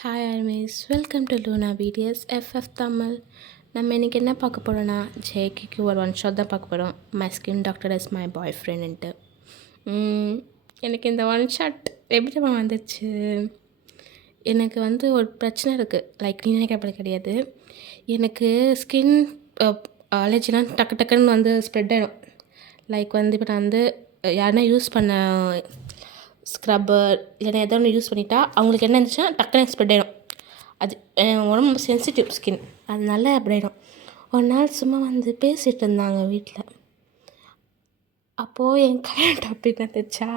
Hi always welcome to Luna BTS FF Tamil. நம்ம இன்றைக்கி என்ன பார்க்க போகிறோன்னா ஜேகேக்கு ஒரு ஒன் ஷாட் தான் பார்க்க போகிறோம். My skin doctor is my boy ஃப்ரெண்டுன்ட்டு. எனக்கு இந்த ஒன் ஷாட் எப்படி வந்துச்சு, எனக்கு ஒரு பிரச்சனை இருக்குது. லைக் நீ நினைக்கப்படி கிடையாது, எனக்கு ஸ்கின் அலர்ஜிலாம் டக்கு டக்குன்னு ஸ்ப்ரெட் ஆகிடும். லைக் இப்போ நான் யாருன்னா யூஸ் பண்ண ஸ்க்ரப்பர் இல்லைன்னா எதோ ஒன்று யூஸ் பண்ணிட்டா அவங்களுக்கு என்ன இருந்துச்சுன்னா டக்குன்னு ஸ்ப்ரெட் ஆகிடும். அது உடம்பு சென்சிட்டிவ் ஸ்கின், அதனால அப்படி ஆகிடும். ஒரு நாள் சும்மா பேசிகிட்டு இருந்தாங்க வீட்டில். அப்போது என் கல்யாண டாபிக் வந்துச்சா.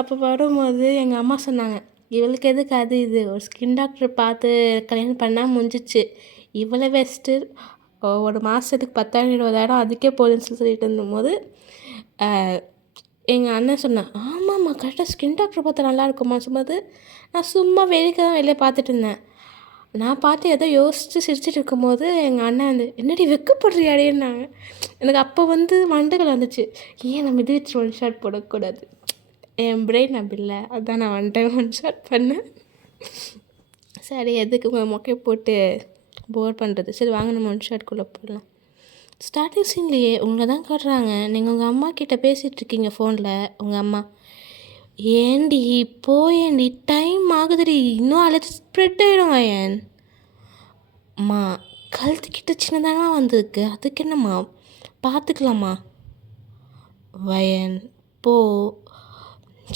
அப்போ வரும்போது எங்கள் அம்மா சொன்னாங்க, இவளுக்கு எதுக்கு அது இது, ஒரு ஸ்கின் டாக்டர் பார்த்து கல்யாணம் பண்ணால் முடிஞ்சிச்சு, இவ்வளோ வேஸ்ட்டு, ஒரு மாதத்துக்கு 10,000 20,000 அதுக்கே போதுன்னு சொல்லிட்டு இருந்தபோது எங்கள் அண்ணன் சொன்னேன், ஆமாம்மா கரெக்டாக ஸ்கின் டாக்டர் பார்த்தா நல்லா இருக்குமா சும்மாது. நான் சும்மா வெளியே தான் வெளியே பார்த்துட்டு இருந்தேன். நான் பார்த்து ஏதோ யோசித்து சிரிச்சிட்டு இருக்கும்போது எங்கள் அண்ணன் என்னடி வெக்கப்படுறியாடின்னாங்க. எனக்கு அப்போ மண்டகள் வந்துச்சு, ஏன் நம்ம இது வச்சு ஒன் ஷாட் போடக்கூடாது. என் பிரெயின் அப்படி இல்லை, அதான் நான் ஒன் டைம் ஒன் ஷாட் பண்ணேன். சரி எதுக்கு மொக்கை போட்டு போர் பண்ணுறது, சரி வாங்க நம்ம ஒன் ஷாட்குள்ளே போடலாம். ஸ்டார்டிங் சீன்லேயே உங்களை தான் காட்டுறாங்க, நீங்கள் உங்கள் அம்மா கிட்டே பேசிகிட்ருக்கீங்க ஃபோனில். உங்கள் அம்மா, ஏண்டி போயேண்டி டைம் ஆகுதுடி, இன்னும் அழைச்சி ஸ்ப்ரெட் ஆகிடும் வயன். அம்மா கழுத்துக்கிட்ட சின்னதானா வந்திருக்கு, அதுக்கு என்னம்மா பார்த்துக்கலாமா. வயன் போ,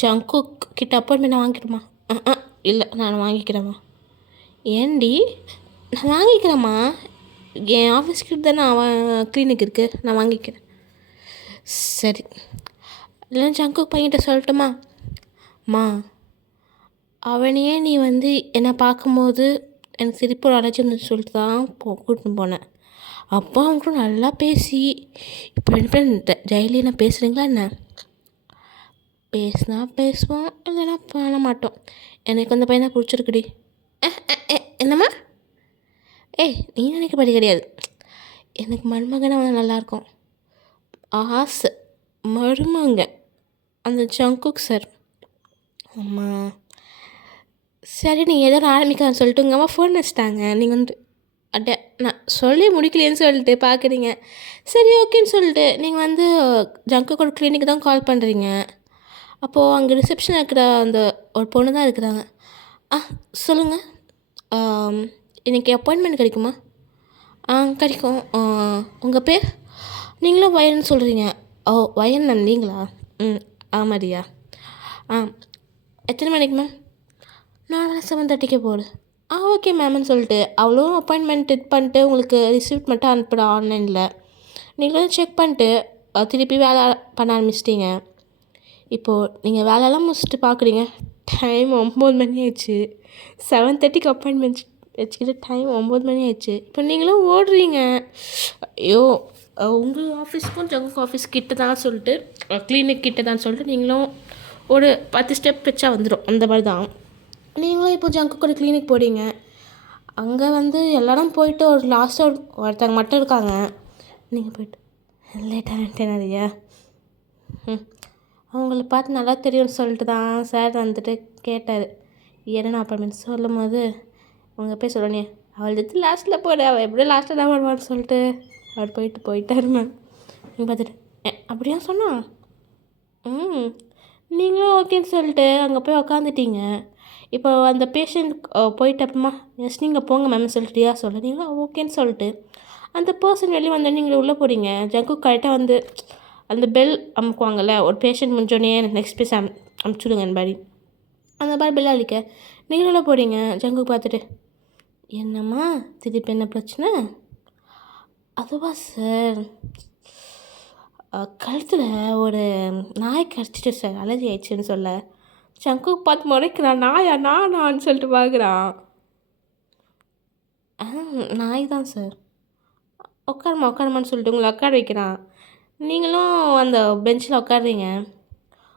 ஜங்கு கிட்ட அப்பாயின்மெண்ட் நான் வாங்கிடுமா. இல்லை நான் வாங்கிக்கிறேம்மா. ஏண்டி நான் வாங்கிக்கிறேம்மா, என் ஆஃபீஸ்கிட்ட தானே அவன் கிளினிக் இருக்குது, நான் வாங்கிக்கிறேன். சரி இல்லை ஜங்கு பையன்கிட்ட சொல்லட்டுமா. அம்மா அவனையே நீ என்னை பார்க்கும்போது எனக்கு திருப்பி ஒரு அழைச்சி சொல்லிட்டு தான் கூட்டின்னு போனேன். அப்போ அவங்க கூட நல்லா பேசி இப்போ 2 பேரும் டெய்லி நான் பேசுகிறீங்களா என்ன. பேசினா பேசுவோம், இல்லைன்னா பண்ண மாட்டோம். எனக்கு அந்த பையனை பிடிச்சிருக்குடி. என்னம்மா, ஏய் நீ நினைக்கப்படி கிடையாது, எனக்கு மருமகனை நல்லாயிருக்கும் ஆசை. மருமங்க அந்த ஜங்குக் சார். அம்மா சரி நீங்கள் எதோ ஆரம்பிக்கான்னு சொல்லிட்டு உங்கள் அம்மா ஃபோன் வச்சுட்டாங்க. நீங்கள் அட்டே நான் சொல்லி முடிக்கலேன்னு சொல்லிட்டு பார்க்குறீங்க. சரி ஓகேன்னு சொல்லிட்டு நீங்கள் ஜங்குக்கோட கிளினிக் தான் கால் பண்ணுறீங்க. அப்போது அங்கே ரிசப்ஷன் இருக்கிற அந்த ஒரு பொண்ணு தான் இருக்கிறாங்க. சொல்லுங்கள், இன்றைக்கி அப்பாயின்மெண்ட் கிடைக்குமா. கிடைக்கும். உங்கள் பேர், நீங்களும் வயன்னு சொல்கிறீங்க. ஓ வயன் மேம் நீங்களா. ஆமாடியா. எத்தனை மணிக்கு மேம். நான் 7:30 போடு. ஓகே மேம்னு சொல்லிட்டு அவ்வளோ அப்பாயின்மெண்ட் இது பண்ணிட்டு உங்களுக்கு ரிசிப்ட் மட்டும் அனுப்பிட ஆன்லைனில். நீங்களும் செக் பண்ணிட்டு திருப்பி வேலை பண்ண ஆரம்பிச்சிட்டிங்க. இப்போது நீங்கள் வேலையெல்லாம் முடிச்சுட்டு பார்க்குறீங்க, டைம் 9 மணி ஆயிடுச்சு. 7:30க்கு அப்பாயின்மெண்ட் வச்சுக்கிட்டு டைம் 9 மணி ஆயிடுச்சு. இப்போ நீங்களும் ஓடுறீங்க. ஐயோ உங்கள் ஆஃபீஸ்க்கும் ஜங்குக்கு ஆஃபீஸ் கிட்ட தான் சொல்லிட்டு, கிளினிக் கிட்ட தான் சொல்லிட்டு நீங்களும் ஒரு 10 ஸ்டெப் வச்சா வந்துடும். அந்த மாதிரி தான் நீங்களும் இப்போ ஜங்குக்கோட கிளினிக் போகிறீங்க. அங்கே எல்லோரும் போயிட்டு ஒரு லாஸ்ட்டாக ஒருத்தங்க மட்டும் இருக்காங்க. நீங்கள் போய்ட்டு லேட்டாக வந்துட்டேன் நிறையா. அவங்கள பார்த்து நல்லா தெரியும்னு சொல்லிட்டு தான் சார் கேட்டார், என்னென்ன அப்பாயின்மெண்ட் சொல்லும் போது உங்கள் போய் சொல்லணே, அவள் எடுத்து லாஸ்ட்டில் போட, அவள் எப்படியோ லாஸ்ட்டில் தான் வருவான்னு சொல்லிட்டு அவர் போயிட்டார் மேம். நீங்கள் பார்த்துட்டு அப்படியா சொன்னா. நீங்களும் ஓகேன்னு சொல்லிட்டு அங்கே போய் உக்காந்துட்டீங்க. இப்போ அந்த பேஷண்ட் போயிட்டு அப்புறமா எஸ் நீங்கள் போங்க மேம் சொல்லிட்டியா சொல்ல, நீங்களும் ஓகேன்னு சொல்லிட்டு அந்த பர்சன் வெளியே நீங்களும் உள்ளே போகிறீங்க. ஜங்கு கரெக்டாக அந்த பெல் அமுக்குவாங்கள்ல, ஒரு பேஷண்ட் முடிஞ்சோடனே நெக்ஸ்ட் பேஸ் அமுச்சுடுங்க பாடி, அந்த மாதிரி பெல் அழிக்க நீங்களும் உள்ளே போகிறீங்க. ஜங்கு பார்த்துட்டு, என்னம்மா திருப்பி என்ன பிரச்சனை. அதுவா சார், கழுத்தில் ஒரு நாய் கடிச்சிட்டு சார், அலர்ஜி ஆயிடுச்சுன்னு சொல்ல. ஜங்கு பார்த்து முறைக்கிறான், நானான்னு சொல்லிட்டு பார்க்குறான். நாய் தான் சார். உட்காருமான்னு சொல்லிட்டு உங்களை உட்கார வைக்கிறான். நீங்களும் அந்த பெஞ்சில் உட்காடுறீங்க.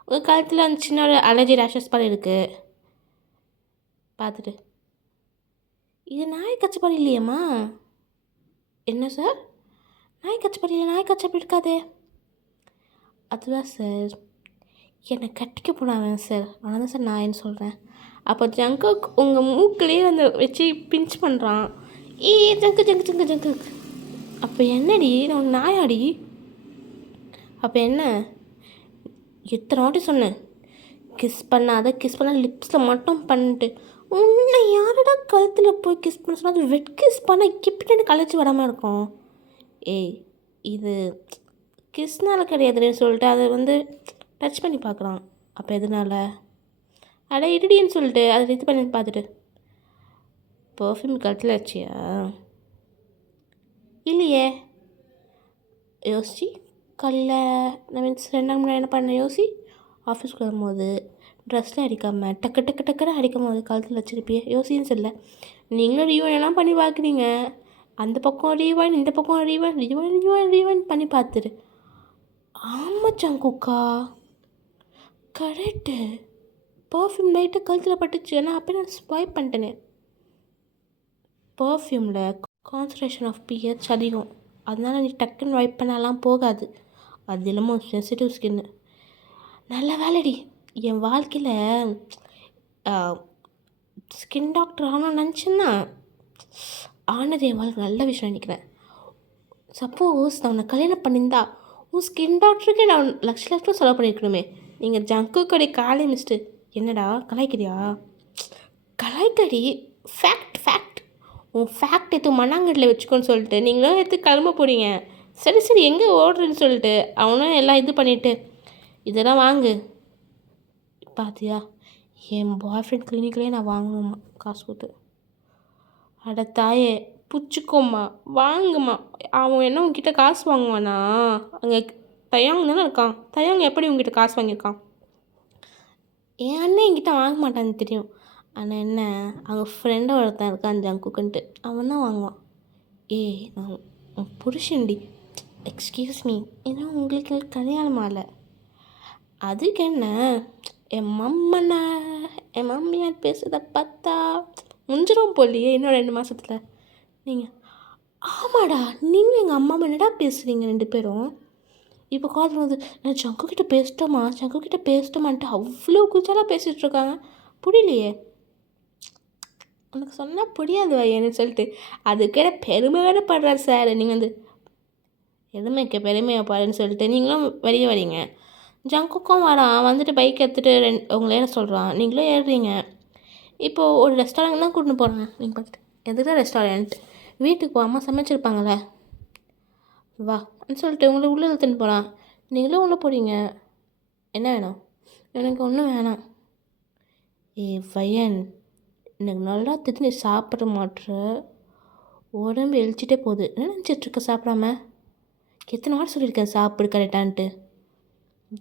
உங்கள் கழுத்தில் சின்ன ஒரு அலர்ஜி ரேஷஸ் மாதிரி இருக்குது. பார்த்துட்டு, இது நாய் கச்சப்பாடு இல்லையம்மா. என்ன சார், நாய் கச்சப்பாடு இல்லை, நாய் கச்சப்படி இருக்காதே. அதுதான் சார், என்னை கட்டிக்க போனாவேன் சார், ஆனால் தான் சார் நாயின்னு சொல்கிறேன். அப்போ ஜங்குக் உங்கள் மூக்கிலேயே வந்து வச்சு பிஞ்ச் பண்ணுறான். ஏ ஜங்கு ஜங்கு ஜங்கு ஜங்கு. அப்போ என்னடி நான் நாயாடி? அப்போ என்ன? எத்தனை வாட்டி சொன்னேன் கிஸ் பண்ணாத, கிஸ் பண்ண லிப்ஸில் மட்டும் பண்ணிட்டு. உன்னை யாரோட கழுத்தில் போய் கிஸ் பண்ண சொன்னால் அது வெட் கிஸ் பண்ண கிப்பிட்டு கழிச்சு வராமல் இருக்கும். ஏய் இது கிஸ்னால் கிடையாதுன்னு சொல்லிட்டு அதை வந்து டச் பண்ணி பார்க்குறான். அப்போ எதனால அட இடின்னு சொல்லிட்டு அதை இது பண்ணி பார்த்துட்டு பர்ஃப்யூம் கழுத்தில் வச்சியா? இல்லையே. யோசிச்சு காலையில் மீன்ஸ் 2 நாள் முன்னாடி என்ன பண்ண யோசி. ஆஃபீஸ்க்கு வரும்போது ட்ரெஸ்ஸில் அடிக்காமல் டக்குன்னு அடிக்கும் போது கழுத்தில் வச்சுருப்பியே யோசின்னு சொல்ல. நீங்களும் ரீவைண்ட் எல்லாம் பண்ணி பார்க்குறீங்க. அந்த பக்கம் ரீவைண்ட், இந்த பக்கம் ரீவைண்ட் பண்ணி பார்த்துரு. ஆமாம் ஜங்குக்கா கரெக்டு. பர்ஃப்யூம் லைட்டாக கழுத்தில் பட்டுச்சு. ஆனால் அப்போ நான் ஸ்வைப் பண்ணிட்டேனே. பர்ஃப்யூமில் கான்சன்ட்ரேஷன் ஆஃப் pH அதிகம். அதனால நீ டக்குன்னு வைப் பண்ணலாம் போகாது. அது இல்லாமல் சென்சிட்டிவ் ஸ்கின்னு. நல்ல வேலைடி. என் வாழ்க்கையில் ஸ்கின் டாக்டர் ஆகணும்னு நினச்சேன்னா ஆனது என் வாழ்க்கை நல்ல விஷயம் நினைக்கிறேன். சப்போஸ் நான் உன்னை கல்யாணம் பண்ணியிருந்தா உன் ஸ்கின் டாக்டருக்கே நான் லட்சம் செலவு பண்ணியிருக்கணுமே. நீங்கள் ஜங்குக்கடி காலை மிஸ்ட்டு. என்னடா கலாய்க்கிறியா? கலாய்க்கடி. ஃபேக்ட் உன் ஃபேக்ட் எடுத்து மண்ணாங்கட்டில் வச்சுக்கோன்னு சொல்லிட்டு நீங்களும் எடுத்து கிளம்ப போகிறீங்க. சரி எங்கே ஓடுறேன்னு சொல்லிட்டு அவனும் எல்லாம் இது பண்ணிவிட்டு இதெல்லாம் வாங்கு. பார்த்தியா என் பாய் ஃப்ரெண்ட் கிளினிக்லேயே நான் வாங்கணுமா காசு கொடுத்து. அட தாயே புச்சுக்கோம்மா வாங்குமா. அவன் என்ன உங்ககிட்ட காசு வாங்குவானா? அங்கே தயாங் தானே இருக்கான். தயாங் எப்படி உங்ககிட்ட காசு வாங்கியிருக்கான்? என் அண்ணன் என்கிட்ட வாங்க மாட்டான்னு தெரியும். ஆனால் என்ன அவங்க ஃப்ரெண்டை ஒருத்தன் இருக்கான் ஜங்குக்குன்ட்டு அவன் தான் வாங்குவான். நான் புருஷன்டி. எக்ஸ்கியூஸ் மீ ஏன்னா உங்களுக்கு கல்யாணம் ஆகலை. அதுக்கு என்ன என் மம்மியார் பேசுகிறத பார்த்தா முடிஞ்சிடும் போலியே இன்னும் 2 மாதத்தில். நீங்கள் ஆமாடா நீங்கள் எங்கள் அம்மா என்னடா பேசுகிறீங்க 2 பேரும்? இப்போ கால் வந்து நான் ஜங்குக்கிட்ட பேசிட்டோமான்ட்டு அவ்வளோ குச்சாலாக பேசிகிட்ருக்காங்க. புரியலையே. உனக்கு சொன்னால் புரியாது வையன்னு சொல்லிட்டு அதுக்கே பெருமை வேறு படுறாரு சார். நீங்கள் வந்து பெருமையை பாருன்னு சொல்லிட்டு நீங்களும் வெளியே வரீங்க. ஜங்குக்கும் வரான். வந்துட்டு பைக் எடுத்துகிட்டு உங்களை ஏற சொல்கிறான். நீங்களும் ஏறுறீங்க. இப்போது ஒரு ரெஸ்டாரண்ட் தான் கூட்டின்னு போகிறாங்க. நீங்கள் பார்த்துட்டு எதுக்கு ரெஸ்டாரண்ட்? வீட்டுக்கு அம்மா சமைச்சிருப்பாங்களே வான்னு சொல்லிட்டு உங்களை உள்ளே இழுத்துன்னு போகிறான். நீங்களும் உள்ளே போகிறீங்க. என்ன வேணும்? எனக்கு ஒன்றும் வேணாம். பையன் எனக்கு நல்லா திட்டு. நீ சாப்பிட மாட்டுற. உடம்பு எழுச்சிட்டே போகுது. என்ன நினச்சிட்ருக்க சாப்பிடாம? எத்தனை வாரம் சொல்லியிருக்கேன் சாப்பிடு கரெக்டான்ட்டு.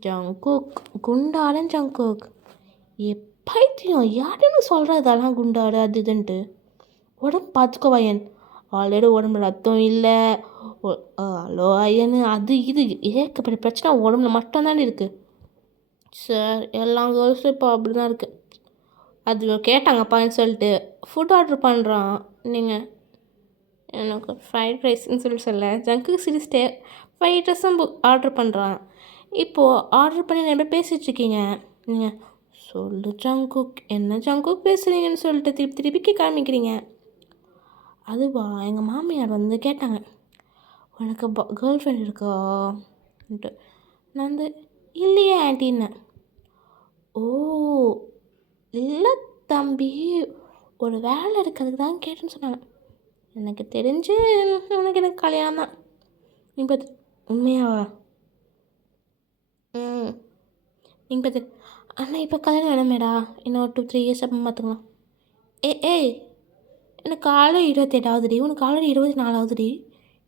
ஜங்குக் குண்டாடன் ஜங்குக் பைத்தியம் யாருன்னு சொல்கிறதெல்லாம் குண்டாடு அது இதுன்ட்டு. உடம்பு பார்த்துக்கோ வயன். ஆல்ரெடி உடம்புல ரத்தம் இல்லை. ஹலோ ஐயனு அது இது ஏகப்பட்ட பிரச்சனை உடம்புல மட்டும்தானே இருக்குது சார். எல்லா கேர்ள்ஸும் இப்போ அப்படி தான் இருக்குது. அது கேட்டாங்கப்பான்னு சொல்லிட்டு ஃபுட் ஆர்டர் பண்ணுறான். நீங்கள் எனக்கு ஃப்ரைட் ரைஸ்ன்னு சொல்ல ஜங்கு சிரிச்சிட்டே ஃப்ரைட் ரைஸும் ஆர்டர் பண்ணுறான். இப்போது ஆர்டர் பண்ணி நிறைய பேசிகிட்ருக்கீங்க. நீங்கள் சொல்லு ஜங்குக் என்ன ஜங்குக் பேசுகிறீங்கன்னு சொல்லிட்டு திருப்பி காமிக்கிறீங்க. அதுவா எங்கள் மாமியார் வந்து கேட்டாங்க உனக்கு கேர்ள் ஃப்ரெண்ட் இருக்கான்ட்டு. நான் வந்து இல்லையே ஆன்ட்டின்னேன். ஓ இல்லை தம்பி ஒரு வேலை இருக்கிறதுக்கு தான் கேட்டேன்னு சொன்னாங்க. எனக்கு தெரிஞ்சு எனக்கு கல்யாணம் தான். நீங்கள் பார்த்து உண்மையாவா? நீங்கள் பார்த்து அண்ணா இப்போ கல்யாணம் வேணாமேடா இன்னும் 2-3 இயர்ஸ் அப்போ பார்த்துக்கலாம். ஏய் எனக்கு ஆல்ரெடி 28ஆகுதுடி. உனக்கு ஆல்ரெடி 24ஆகுதுடி.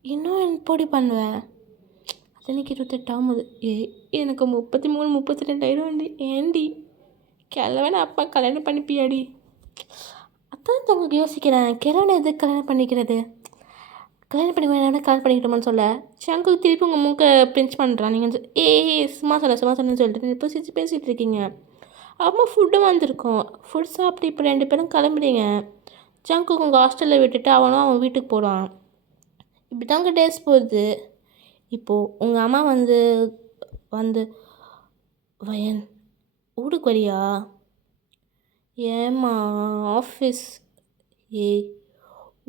இன்னும் எப்படி பண்ணுவேன்? அது எனக்கு 28 ஆகுது. எனக்கு 33-32 ஆயிடும்டி. ஏன்டி கிழவன அப்பா கல்யாணம் பண்ணிப்பியாடி? அதான் உங்களுக்கு யோசிக்கிறேன். கிழவனை எதுக்கு கல்யாணம் பண்ணிக்கிறது? கல்யாணம் பண்ணி வேணா கல்யாணம் பண்ணிக்கிட்டோமான்னு சொல்ல சங்கு திருப்பி உங்கள் மூக்கை பிரின்ச் பண்ணுறான். நீங்கள் சும்மா சொன்னேன்னு சொல்லிட்டு இப்போ பேசிகிட்டு இருக்கீங்க. அப்புறமா ஃபுட்டும் வந்திருக்கோம். ஃபுட் சாப்பிட்டு இப்போ 2 பேரும் கிளம்புறீங்க. ஜங்கு உங்கள் ஹாஸ்டலில் விட்டுட்டு அவன் வீட்டுக்கு போகிறான். இப்படி தாங்க டேஸ் போகுது. இப்போது உங்கள் அம்மா வந்து வயன் வீட்டுக்கு வரியா? ஏம்மா ஆஃபீஸ் ஏய்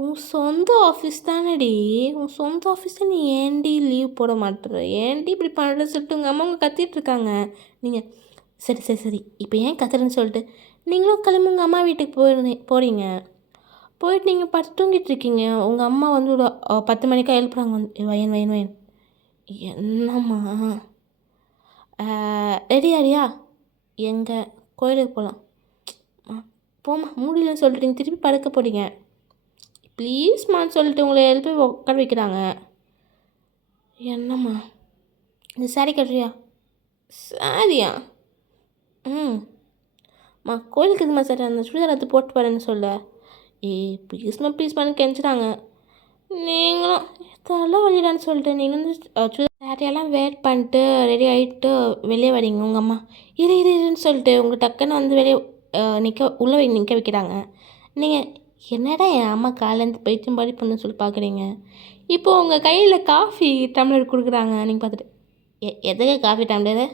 உன் சொந்த ஆஃபீஸ் தானேடி, உன் சொந்த ஆஃபீஸில் நீ ஏன்டி லீவ் போட மாட்டுற, ஏன்டி இப்படி பண்ணுறேன்னு சொல்லிட்டு உங்கள் அம்மா அவங்க கத்திட்டு இருக்காங்க. நீங்கள் சரி சரி சரி இப்போ ஏன் கத்துறேன்னு சொல்லிட்டு நீங்களும் கிளம்பி உங்கள் அம்மா வீட்டுக்கு போகிறீங்க. போயிட்டு நீங்கள் படுத்து தூங்கிட்டு இருக்கீங்க. உங்கள் அம்மா வந்து ஒரு 10 மணிக்கா எழுப்புறாங்க. வந்து வயன் வயன் வயன் என்னம்மா ரெடி ஆரியா எங்கே கோயிலுக்கு போகலாம். போம்மா முடியலன்னு சொல்லிட்டு நீங்கள் திருப்பி படுக்க போகிறீங்க. ப்ளீஸ்மான்னு சொல்லிட்டு உங்களை எழுப்பி உட்கார வைக்கிறாங்க. என்னம்மா இந்த சாரி கட்டுறியா? சாரியா? கோயிலுக்கு இதுமா சார் அந்த சுடிதார் எடுத்து போட்டு வரேன்னு சொல்ல. ப்ளீஸ்மான்னு கெஞ்சுறாங்க. நீங்களும் தலை வலிடான்னு சொல்லிட்டு நீங்கள் வந்து சாரியெல்லாம் வேர் பண்ணிட்டு ரெடி ஆகிட்டு வெளியே வரீங்க. உங்கள் அம்மா இருன்னு சொல்லிட்டு உங்கள் டக்குன்னு வந்து வெளியே உள்ளே நிற்க வைக்கிறாங்க. நீங்கள் என்னடா என் அம்மா காலேருந்து போயிட்டு படி பண்ணு சொல்லி பார்க்குறீங்க. இப்போது உங்கள் கையில் காஃபி டம்ளர் கொடுக்குறாங்க. நீங்கள் பார்த்துட்டு எதுக்கு காஃபி டம்ளரு?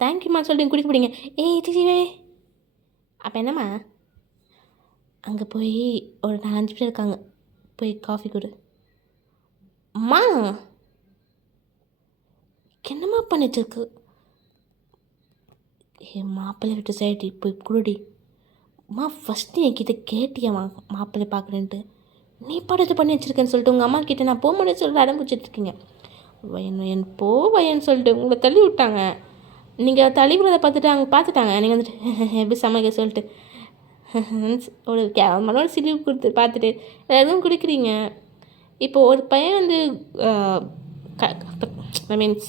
தேங்க்யூம்மா சொல்லிட்டு குடிக்க போறீங்க. டிவே அப்போ என்னம்மா அங்கே போய் ஒரு 4-5 பேர் இருக்காங்க, போய் காஃபி கொடு. அம்மா என்னம்மா பண்ணிட்டுருக்கு? மாப்பிள்ளை விட்டு சைடு போய் குருடி. அம்மா ஃபஸ்ட்டு என்கிட்ட கேட்டியம்மா மாப்பிள்ளை பார்க்குறேன்ட்டு, நீ படத்தை பண்ணி வச்சுருக்கேன்னு சொல்லிட்டு உங்கள் அம்மா கிட்டே நான் போக முடியும்னு சொல்லிட்டு அடம் பிடிச்சிட்ருக்கீங்க. வயன் வயன்னு சொல்லிட்டு உங்களை தள்ளி விட்டாங்க. நீங்கள் தள்ளிவிடுறதை பார்த்துட்டாங்க. நீங்கள் வந்துட்டு எப்படி சமைக்க சொல்லிட்டு ஒரு கேவலமான சிரிப்பு கொடுத்து பார்த்துட்டு எதுவும் குடிக்கிறீங்க. இப்போது ஒரு பையன் வந்து மீன்ஸ்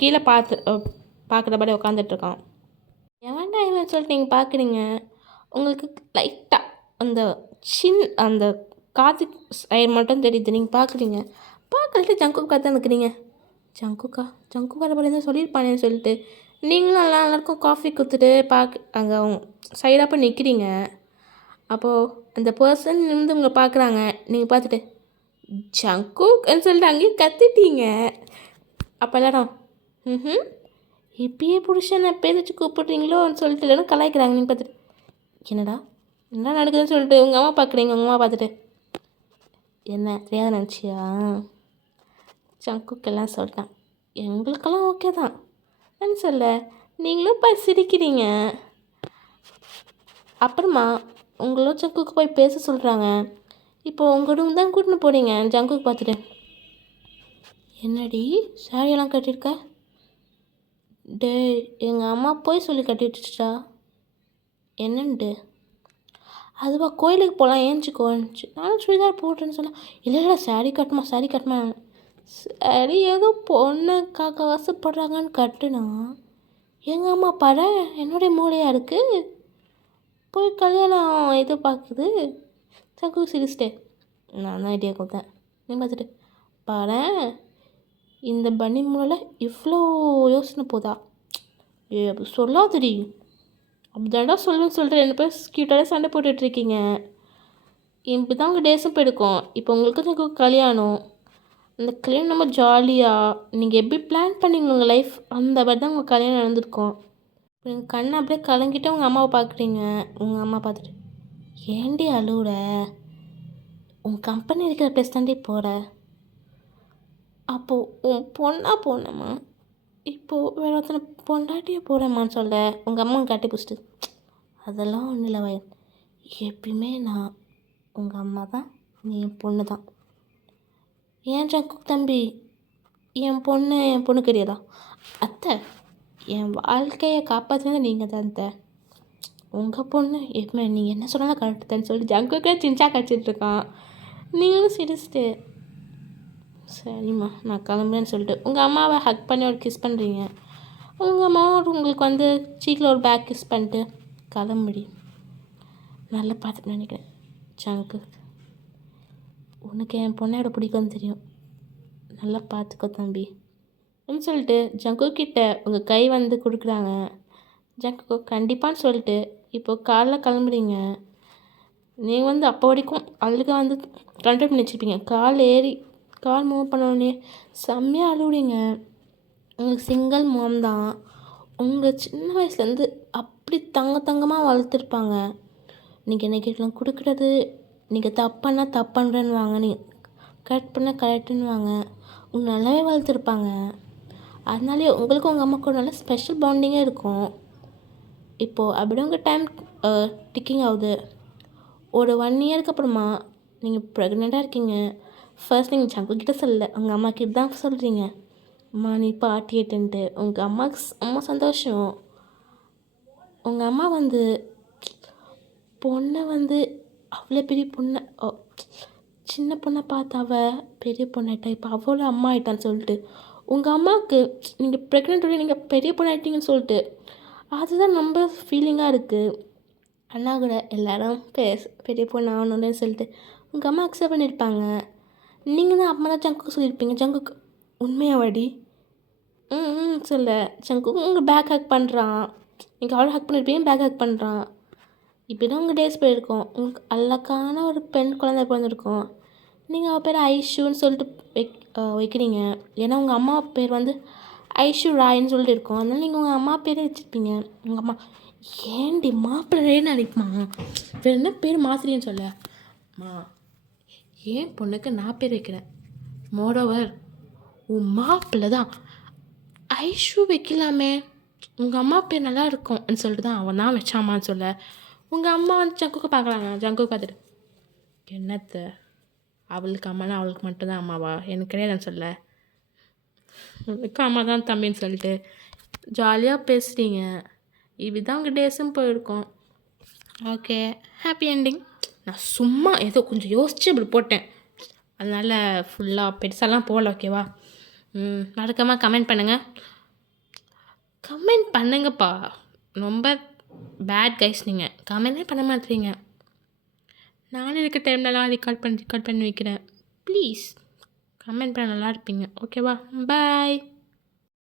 கீழே பார்க்குறபடி உட்காந்துட்ருக்கான். எவன்டா இவன் சொல்லிட்டு நீங்கள் பார்க்குறீங்க. உங்களுக்கு லைட்டாக அந்த அந்த காது சைடு மட்டும் தெரியுது. நீங்கள் பார்க்குறீங்க. பார்க்கறது ஜங்குக்கு பார்த்து நிற்கிறீங்க. ஜங்கு வரப்படி தான் சொல்லியிருப்பானேன்னு சொல்லிட்டு நீங்களும் எல்லாருக்கும் காஃபி கொடுத்துட்டு அங்கே அவங்க சைடாக போய் நிற்கிறீங்க. அப்போது அந்த பர்சன் நிமிந்து உங்களை பார்க்குறாங்க. நீங்கள் பார்த்துட்டு ஜங்குன்னு சொல்லிட்டு அங்கேயே கத்திட்டீங்க. அப்போ எல்லாரும் இப்பயே புருஷனை பேசிச்சு கூப்பிட்றீங்களோன்னு சொல்லிட்டு இல்லைன்னு கலாய்க்கிறாங்க. நீங்கள் பார்த்துட்டு என்ன நடக்குதுன்னு சொல்லிட்டு உங்கள் அம்மா பார்க்குறீங்க. உங்கள் அம்மா பார்த்துட்டு என்ன தெரியாத நினச்சியா? ஜங்குக்கெல்லாம் சொல்லிட்டான். எங்களுக்கெல்லாம் ஓகே தான் என்ன சொல்ல, நீங்களும் போய் சிரிக்கிறீங்க. அப்புறமா உங்களும் ஜங்குக்கு போய் பேச சொல்கிறாங்க. இப்போது உங்கள் ரூம் தான் கூட்டின்னு போகிறீங்க. ஜங்குக்கு பார்த்துட்டு என்னடி சாரியெல்லாம் கட்டியிருக்க? எங்கள் அம்மா போய் சொல்லி கட்டி வச்சுட்டா. என்னன்ட்டு? அதுவா கோயிலுக்கு போகலாம் ஏஞ்சிக்கோன்னுச்சு. நானும் சுடிதார் போட்டேன்னு சொன்னேன். இல்லை சாரி கட்டுமா சரி ஏதோ பொண்ணுக்காக வசப்படுறாங்கன்னு கட்டுனா எங்கள் அம்மா பாரு என்னுடைய மூளையாக இருக்குது. போய் கல்யாணம் இது பார்க்குது. சக்கு சிரிச்சிட்டே நான் தான் ஐடியா கொடுத்தேன். நீ பார்த்துட்டு பாரு இந்த பனி மூளையில் இவ்வளோ யோசனை போதா? அப்படி சொல்லாதடி. அப்படி தாண்டா சொல்லுன்னு சொல்லிட்டு 2 பேர் க்யூட்டாக சண்டை போட்டுட்ருக்கீங்க. இப்படி தான் உங்கள் டேஸும் போயிருக்கும். இப்போ உங்களுக்கு கல்யாணம். அந்த கல்யாணம் நம்ம ஜாலியாக நீங்கள் எப்படி பிளான் பண்ணிங்க உங்கள் லைஃப் அந்த மாதிரி தான் உங்கள் கல்யாணம் நடந்திருக்கும். நீங்கள் கண்ணை அப்படியே கலங்கிட்டு உங்கள் அம்மாவை பார்க்குறீங்க. உங்கள் அம்மா பார்த்துட்டு ஏண்டி அழுவுற? உன் கம்பெனி இருக்கிற ப்ளேஸ் தாண்டி போகிற. அப்போது உன் பொண்ணாக போனம்மா, இப்போது வேறு ஒருத்தனை பொண்டாட்டியே போகிறேம்மான்னு சொல்ல உங்கள் அம்மா கட்டி பிடிச்சிட்டு அதெல்லாம் ஒன்றும் இல்லை வயல். எப்பயுமே நான் உங்கள் அம்மா தான், நீ என் பொண்ணு தான். ஏன் ஜங்கு தம்பி என் பொண்ணு கிடையாதா? அத்தை என் வாழ்க்கையை காப்பாற்றினது நீங்கள் தான் அத்தை. உங்கள் பொண்ணு எப்பவுமே நீங்கள் என்ன சொன்னாலும் கரெக்டு தான் சொல்லிட்டு ஜங்குக்கே சின்ச்சா கடிச்சிட்ருக்கான். நீங்களும் சிரிச்சிட்டு சரிம்மா நான் கிளம்புறேன்னு சொல்லிட்டு உங்கள் அம்மாவை ஹக் பண்ணி ஒரு கிஸ் பண்ணுறீங்க. உங்கள் அம்மாவும் உங்களுக்கு வந்து சீக்கிரம் ஒரு பேக் கிஸ் பண்ணிட்டு கிளம்புடி. நல்லா பார்த்துட்டு நினைக்கிறேன். ஜங்கு உனக்கு என் பொண்ணோட பிடிக்கும்னு தெரியும், நல்லா பார்த்துக்கோ தம்பி அப்படின்னு சொல்லிட்டு ஜங்கு கிட்ட உங்கள் கை வந்து கொடுக்குறாங்க. ஜங்கு கண்டிப்பான்னு சொல்லிட்டு இப்போது காலைல கிளம்புறீங்க. நீங்கள் வந்து அப்போ வரைக்கும் அழுக வந்து கண்ட்ரோல் பண்ணி வச்சுருப்பீங்க. கால் மூவ் பண்ணோடனே செம்மையாக அழுவுறீங்க. உங்களுக்கு சிங்கிள் மாம் தான். உங்கள் சின்ன வயசுலேருந்து அப்படி தங்கமாக வளர்த்துருப்பாங்க. நீங்கள் என்ன கேட்கலாம் கொடுக்குறது, நீங்கள் தப்புன்னா தப்புன்றன்னுவாங்க, நீங்கள் கரெக்ட் பண்ணால் கரெக்டுன்னுவாங்க. உங்களை நல்லாவே வளர்த்துருப்பாங்க. அதனாலே உங்களுக்கும் உங்கள் அம்மாவுக்கும் நல்ல ஸ்பெஷல் பாண்டிங்கே இருக்கும். இப்போது அப்படியே உங்கள் டைம் டிக்கிங் ஆகுது. ஒரு 1 இயருக்கு அப்புறமா நீங்கள் ப்ரெக்னெண்ட்டாக இருக்கீங்க. ஃபர்ஸ்ட் நீங்கள் சங்குக்கிட்ட சொல்லலை, உங்கள் அம்மாக்கிட்ட தான் சொல்கிறீங்க, அம்மா நீ பாட்டியேட்டுன்ட்டு. உங்கள் அம்மாவுக்கு அம்மா சந்தோஷம். உங்கள் அம்மா வந்து பொண்ணை வந்து அவ்வளோ பெரிய பொண்ணை சின்ன பொண்ணை பார்த்து அவள் பெரிய பொண்ணாயிட்டா, இப்போ அவ்வளோ அம்மா ஆயிட்டான்னு சொல்லிட்டு உங்கள் அம்மாவுக்கு நீங்கள் ப்ரெக்னென்ட்டோட நீங்கள் பெரிய பொண்ணாயிட்டீங்கன்னு சொல்லிட்டு அதுதான் ரொம்ப ஃபீலிங்காக இருக்குது. அண்ணா கூட எல்லாரும் பெரிய பொண்ணு ஆகணுன்னு சொல்லிட்டு உங்கள் அம்மா அக்செப்ட் பண்ணியிருப்பாங்க. நீங்கள் தான் அம்மா தான் ஜங்குக்கு சொல்லியிருப்பீங்க. ஜங்குக்கு உண்மையாவாடி? சொல்ல ஜங்குக்கு உங்கள் பேக் ஹேக் பண்ணுறான். நீங்கள் அவ்வளோ ஹேக் பண்ணியிருப்பீங்க, பேக் ஹேக் பண்ணுறான். இப்படி தான் உங்கள் டேஸ் போயிருக்கோம். உங்களுக்கு அழகான ஒரு பெண் குழந்தை பிறந்திருக்கும். நீங்கள் அவள் பேர் ஐஷுன்னு சொல்லிட்டு வைக்கிறீங்க. ஏன்னா உங்கள் அம்மா பேர் வந்து ஐஷு ராயின்னு சொல்லிட்டு இருக்கோம். அதனால நீங்கள் உங்கள் அம்மா பேரே வச்சுருப்பீங்க. உங்கள் அம்மா ஏன்டி மாப்பிள்ளைன்னு நினைக்குமா, வேறு என்ன பேர் மாத்திரின்னு சொல்ல, அம்மா ஏன் பொண்ணுக்கு நான் பேர் வைக்கிறேன், மோரோவர் உன் மாப்பிள்ளை தான் ஐஷு வைக்கலாமே, உங்கள் அம்மா பேர் நல்லா இருக்கும்னு சொல்லிட்டு தான் அவன் தான் வச்சாமான்னு சொல்ல. உங்கள் அம்மா வந்து ஜங்குக்கு பார்க்கலாங்க. ஜங்குக்கு பார்த்துட்டு என்னத்த அவளுக்கு அம்மானா அவளுக்கு மட்டும்தான் அம்மாவா, எனக்கு கிடையாதுன்னு சொல்ல. உனக்கு அம்மா தான் தம்பின்னு சொல்லிட்டு ஜாலியாக பேசுகிறீங்க. இப்படி தான் உங்கள் டேஸும் போயிருக்கோம். Okay, happy ending. நான் சும்மா ஏதோ கொஞ்சம் யோசித்து இப்படி போட்டேன். அதனால் ஃபுல்லாக பெருசாலாம் போகல. ஓகேவா? மறக்காமல் கமெண்ட் பண்ணுங்கள். கமெண்ட் பண்ணுங்கப்பா. ரொம்ப பேட் கைஸ், நீங்கள் கமெண்டே பண்ண மாட்டேறீங்க. நானும் இருக்க டைம்லலாம் ரெக்கார்ட் பண்ணி வைக்கிறேன். ப்ளீஸ் கமெண்ட் பண்ண நல்லா இருப்பீங்க. ஓகேவா? பாய்.